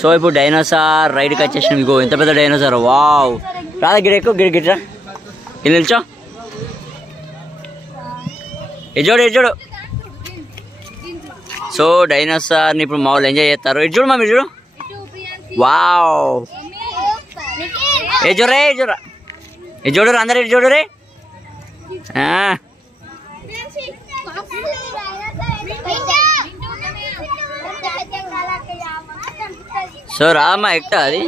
So ఇప్పుడు dinosaur రైడ్కి వచ్చేసినాం. ఇగో ఎంత పెద్ద డైనోసార్, వావ్. రాదా గిడ ఎక్కువ గిట్రా ఇది నిల్చో. ఎజోడు ఎజోడు. సో డైనోసార్ని ఇప్పుడు మా వాళ్ళు ఎంజాయ్ చేస్తారు. ఇటు చూడు మమ్మీ, చూడు, వావ్. ఎజోరే ఎజోరా, ఇది చూడరు అందరు, ఇటు చూడరే. సో రామా ఎక్కుతా అది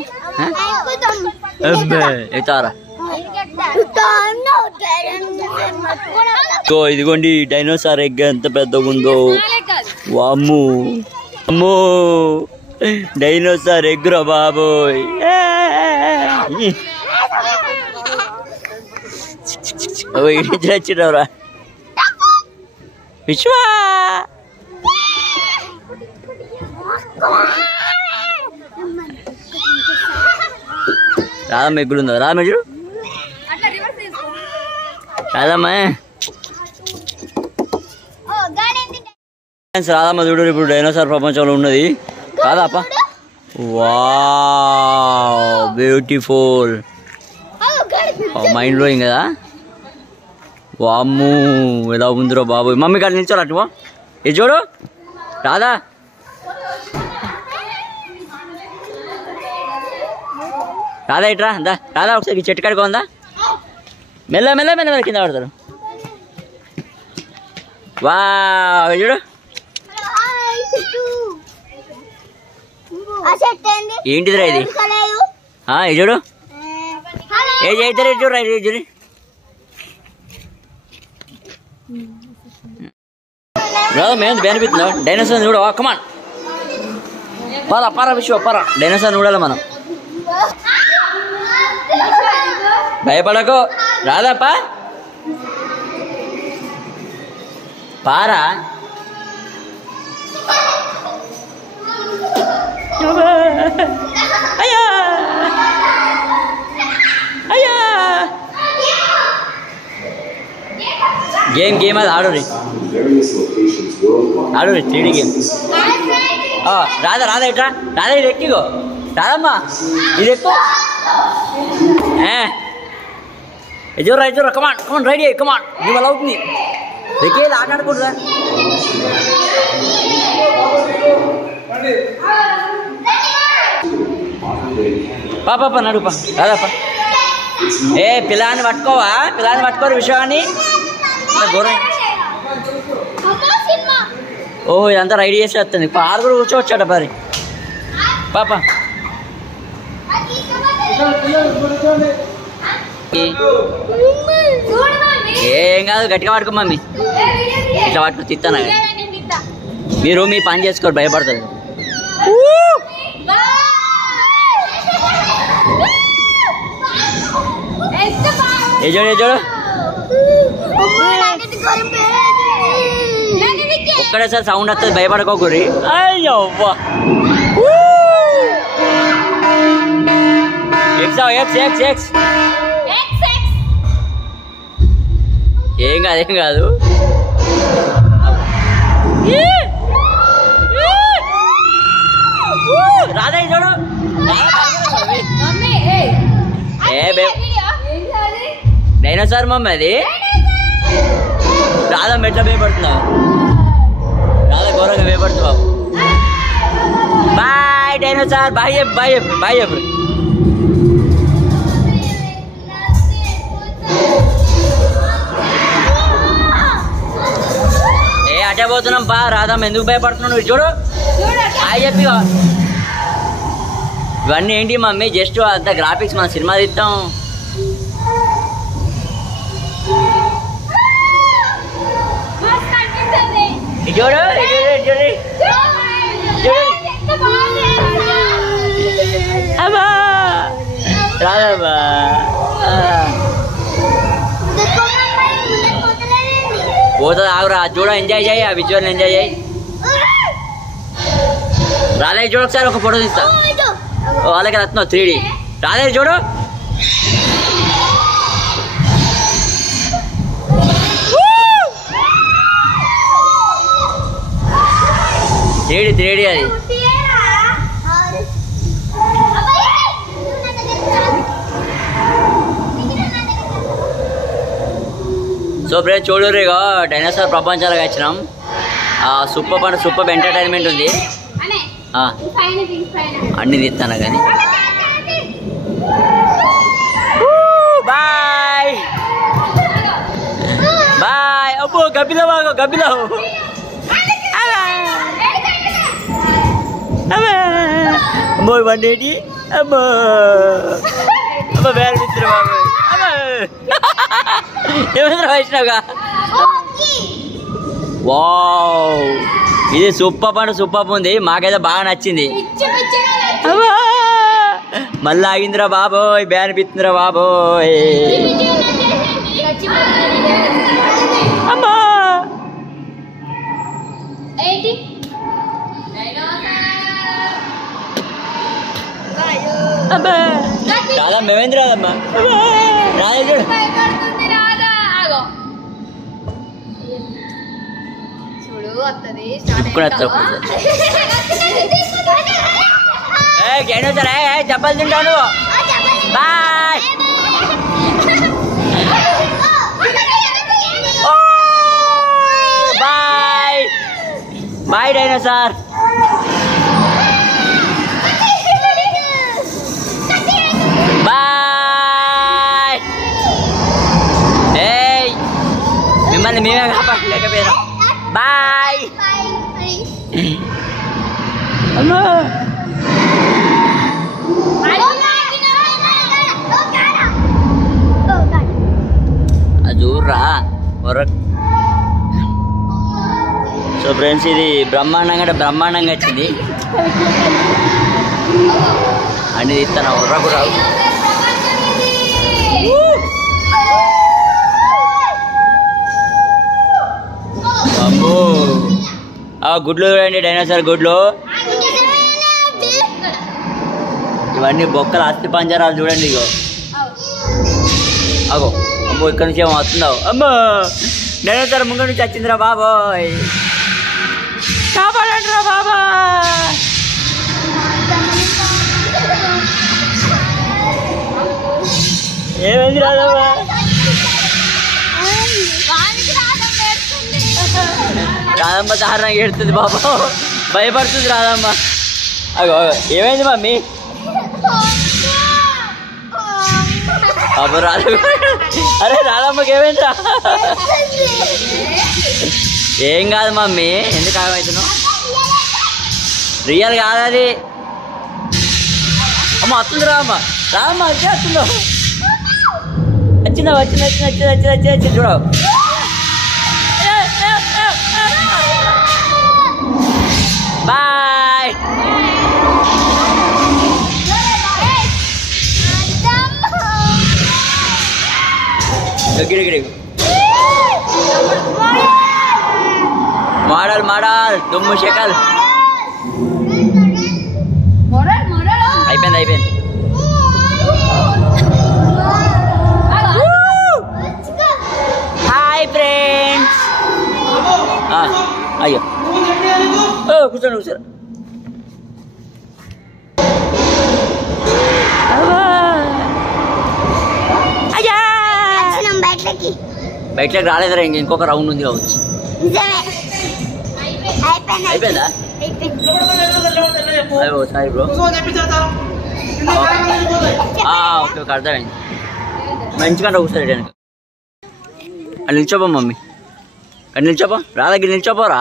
ఎక్కుతారా. సో ఇదిగోండి డైనోసార్ ఎగ్ ఎంత పెద్దగా ఉందో, వామ్మో అమ్మో డైనోసార్ ఎగ్ రా బాబోయ్. వచ్చినవరా విశ్వా. రాధమ్మ ఎగ్గులు ఉందా, రాధమ్మ చూడు, రాధమ్మ రాధమ్మ చూడు. ఇప్పుడు డైనోసార్ ప్రపంచంలో ఉన్నది కాదా అప్ప. వావ్ బ్యూటిఫుల్, మైండ్ బ్లోయింగ్ కదా. వామ్మో ఎలా ఉందిరో బాబోయ్. మమ్మీ కాడ నిల్చోరు అటు, ఇది చూడు రాదా. రాదా ఇట్రా, దా రాదా ఒకసారి చెట్టు కాడికి ఉందా. మెల్ల మెల్ల మెల్ల మెల్ల కింద పడతారు. వా చూడు ఏంటిదిరా ఇది. ఇది చూడు ఏ చేద్దరు, చూడు రైట్ చూడు. రాదా మేము బెనిపిస్తుందా డైనోసార్ చూడ. కమాన్ పరా పరా విశ్వ పరా, డైనోసార్ చూడాలి మనం. భయపడకు రాదాపా, పారా. అయ్యా అయ్యా గేమ్ అది ఆడురి, ఆడురి 3D గేమ్. రాదా రాదా ఇట్రా, రాదా ఇది ఎక్కిగో, రాదమ్మా ఇది ఎక్కువ. ఎజోరా ఎజోరా, కమాన్ కమాన్ రెడీ అయ్యి, కమాన్ నీ వల్ల అవుతుంది. ఎక్కేది ఆట ఆడుకుంటురా. పాప నడుపా రాదాపా. ఏ పిల్లాన్ని పట్టుకోవా, పిల్లాన్ని పట్టుకోరు విషయాన్ని. ఓహో ఇదంతా రైడ్ చేసి వస్తుంది. ఆరు కూడా కూర్చోవచ్చాట మరి పాప. ఏం కాదు గట్టిగా పట్టుకో మమ్మీ, ఇట్లా పట్టుకు తిత్తాను. మీరు మీ పని చేసుకోరు, భయపడుతుంది. ఏ చూడు ఏ చూడు, ఒక్కడేసారి సౌండ్ వస్తుంది, భయపడుకోకూరి. అయ్యో ఏం కాదు ఏం కాదు. రాధా చూడు, డైనోసార్ మమ్మీ అది. రాధా మెట్ల భయపడుతున్నావు, రాధా ఘోరంగా భయపడుతున్నావు. Bye dinosaur, bye bye bye. అటే పోతున్నాం బా. రాధమ్మ ఎందుకు భయపడుతున్నావు చూడు, హాయ్ చెప్పి. ఇవన్నీ ఏంటి మమ్మీ, జస్ట్ అంత గ్రాఫిక్స్, మన సినిమా తీస్తాం. చూడు అమ్మా రాదమ్మా. పోతుంది ఆగురా, చూడ ఎంజాయ్ చేయి, ఆ విజువల్ ఎంజాయ్ చేయి. రాలే చూడు ఒకసారి ఒక ఫోటో తీస్తా. వాళ్ళకి వస్తున్నావు 3D. రాలే చూడు, త్రీడీ అది. ఫ్రెండ్స్ చూడరు ఇక డైనోసార్ ప్రపంచాలకు వచ్చినాం. సూపర్ ఎంటర్టైన్మెంట్ ఉంది. అన్ని తీస్తాను కానీ బాయ్ బాయ్. అబ్బో గబ్బిలో బాగో గబ్బిలో అమ్మో ఇవన్నీ అమ్మో అమ్మో వేరే మిత్ర బాబు ఏమైనా వచ్చినావుగా. వావ్ ఇది సూపర్ ఉంది. మాకైతే బాగా నచ్చింది. మళ్ళీ ఆగిందిరా బాబోయ్ బే అనిపిస్తుందిరా బాబోయ్. అమ్మా రాదా మేమేంది రాదమ్మా రాదా చూడు. చెప్పాలి తింటావు నువ్వు. Bye bye bye dinosaur. Bye. ఏయ్ మిమ్మల్ని మేమే కాపాడలేకపోయినా. బాయ్ అమ్మా. చూర్రా సో ఫ్రెండ్స్ ఇది బ్రహ్మాండంగా వచ్చింది. అన్ని తీస్తాను ఉర్రకు రావు. అమ్మో గుడ్లు చూడండి డైనోసార్ గుడ్లు. ఇవన్నీ బొక్కలు అస్థి పంజరాలు చూడండి. ఇగో అగో అమ్మో ఇక్కడ నుంచి ఏమో వస్తున్నావు. అమ్మో డైనోసార్ ముంగ నుంచి వచ్చిందిరా బాబోయ్. కాపాడండి రా బాబా. ఏమైంది రాదమ్మా. రాదమ్మ దారుణంగా ఏడుతుంది బాబా. భయపడుతుంది రాదమ్మ. అగో ఏమైంది మమ్మీ. బాబు రాదు. అరే రాదమ్మకి ఏమైందిరా. ఏం కాదు మమ్మీ ఎందుకు ఆగమవుతున్నావు. రియల్ కాదు అది. అమ్మ వస్తుంది రామ్మ రామ్మ వచ్చి వస్తుందో వచ్చింది చూడవు. బాయ్ గిడి మోడల్ దుమ్ము శకల్ అయిపోయింది. Hi friends. అయ్యో కూర్చోండి. బయటలోకి రాలేదురా. ఇంకొక రౌండ్ ఉంది కావచ్చు. అయిపోయిందా. అయ్యో సారీ బ్రో. ఓకే ఓకే అర్థమైంది. మంచిగా కూర్చోండి. అది నిల్చోపో మమ్మీ. అది నిల్చోపో రా దగ్గర నిల్చోపోరా.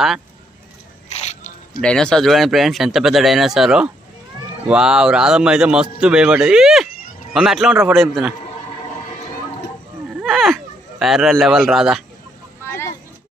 డైనోసార్ చూడండి ఫ్రెండ్స్ ఎంత పెద్ద డైనోసారో. వావ్ రాదమ్మ అయితే మస్తు భయపడ్డది. మమ్మీ అట్లా ఉంటారా ఫోటో చెప్తున్నా. వేరే లెవెల్ రాదా.